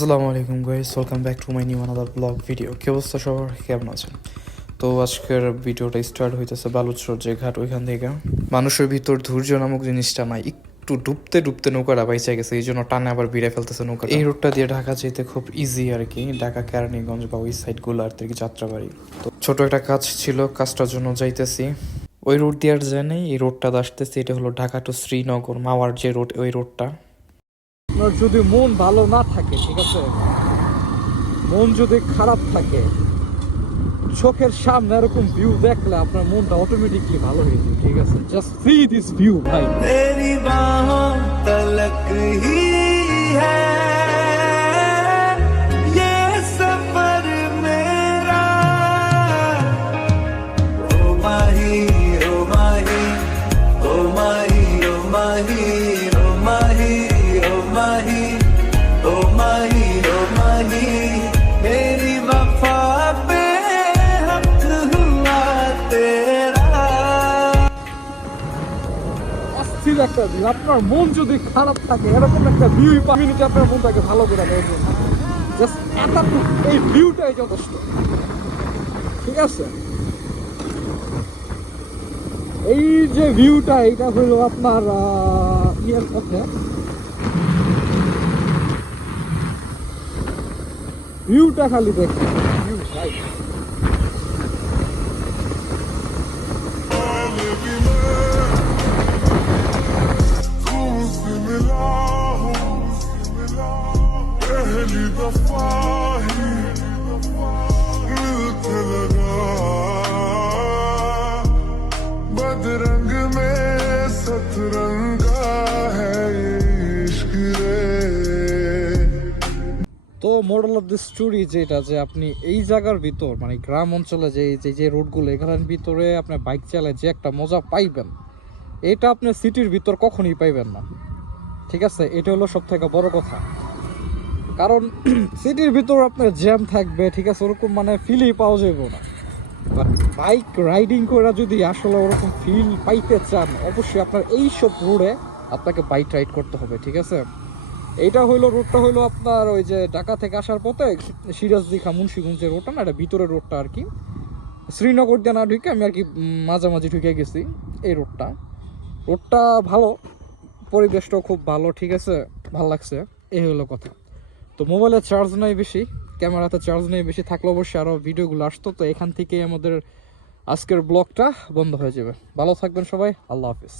আসসালামু আলাইকুম guys, welcome back to my new another blog video. কি অবস্থা সবার, কেমন আছেন? তো আজকের ভিডিওটা স্টার্ট হইতেছে বালুচর যে ঘাট, ওইখান থেকে। মানুষের ভিতর ধৈর্য নামক জিনিসটা নাই, একটু ডুবতে ডুবতে নৌকাটা বাইচা গেছে, এই জন্য টানে আবার ভিড়ে ফেলতেছে নৌকা। এই রোডটা দিয়ে ঢাকা যেতে খুব ইজি আর কি, ঢাকা কেরানীগঞ্জ বা ওই সাইডগুলো আর কি, যাত্রাবাড়ি। তো ছোট একটা কাজ ছিল, কাজটার জন্য যাইতেছি। ওই রোড দিয়ে আর যায় নাই, এই রোডটা আসতেছি। এটা হলো ঢাকা টু শ্রীনগর মাওয়ার যে রোড, ওই রোডটা। আপনার যদি মন ভালো না থাকে, ঠিক আছে, মন যদি খারাপ থাকে, চোখের সামনে এরকম ভিউ দেখলে আপনার মনটা অটোমেটিকলি ভালো হয়ে যায়। ঠিক আছে, জাস্ট সি দিস ভিউ ভাই। तेरी बाहों तलक ही है ये सफर मेरा। ओ माही ओ माही ओ माही ओ माही ओ माही ओ माही ओ माही ओ माही मेरी वफा पे हक हुआ तेरा। অস্থির একটা ভিউ। আপনার মন যদি খারাপ থাকে, এরকম একটা ভিউ কমিউনিটি আপনার মনটাকে ভালো করে দেয়। জাস্ট এতটুকু, এই ভিউটাই যথেষ্ট। ঠিক আছে, এই যে ভিউটা, এটা হলো আপনার ইয়ের পথে। ভিউটা খালি দেখেন, ভিউ ভাই। पहली दफा ही मिलते लगा बदरंग में सतरंगा है ये इश्क रे। তো মোরাল অফ দি স্টোরি যেটা, যে আপনি এই জায়গার ভিতর মানে গ্রাম অঞ্চলে যে রোডগুলো, এখানের ভিতরে আপনি বাইক চালায় যে একটা মজা পাইবেন, এটা আপনি সিটির ভিতর কখনোই পাইবেন না। ঠিক আছে, এটা হলো সব থেকে বড় কথা। কারণ সিটির ভিতর আপনার জ্যাম থাকবে, ঠিক আছে, ওরকম মানে ফিলই পাওয়া যাবে না। বাট বাইক রাইডিং করে যদি আসলে ওরকম ফিল পাইতে চান, অবশ্যই আপনার এইসব রোডে আপনাকে বাইক রাইড করতে হবে। ঠিক আছে, এইটা হইলো রোডটা হইলো আপনার ওই যে ঢাকা থেকে আসার পথে সিরাজদিঘা মুন্সিগঞ্জের রোডটা না, এটা ভিতরের রোডটা আর কি। শ্রীনগর দিয়ে না ঢুকে আমি আর কি মাঝামাঝি ঢুকে গেছি। এই রোডটা ভালো, পরিবেশটাও খুব ভালো। ঠিক আছে, ভালো লাগছে, এই হলো কথা। তো মোবাইলে চার্জ নাই বেশি, ক্যামেরাতে চার্জ নেই বেশি, থাকলে অবশ্যই আরও ভিডিওগুলো আসতো। তো এখান থেকেই আমাদের আজকের ব্লগটা বন্ধ হয়ে যাবে। ভালো থাকবেন সবাই, আল্লাহ হাফিজ।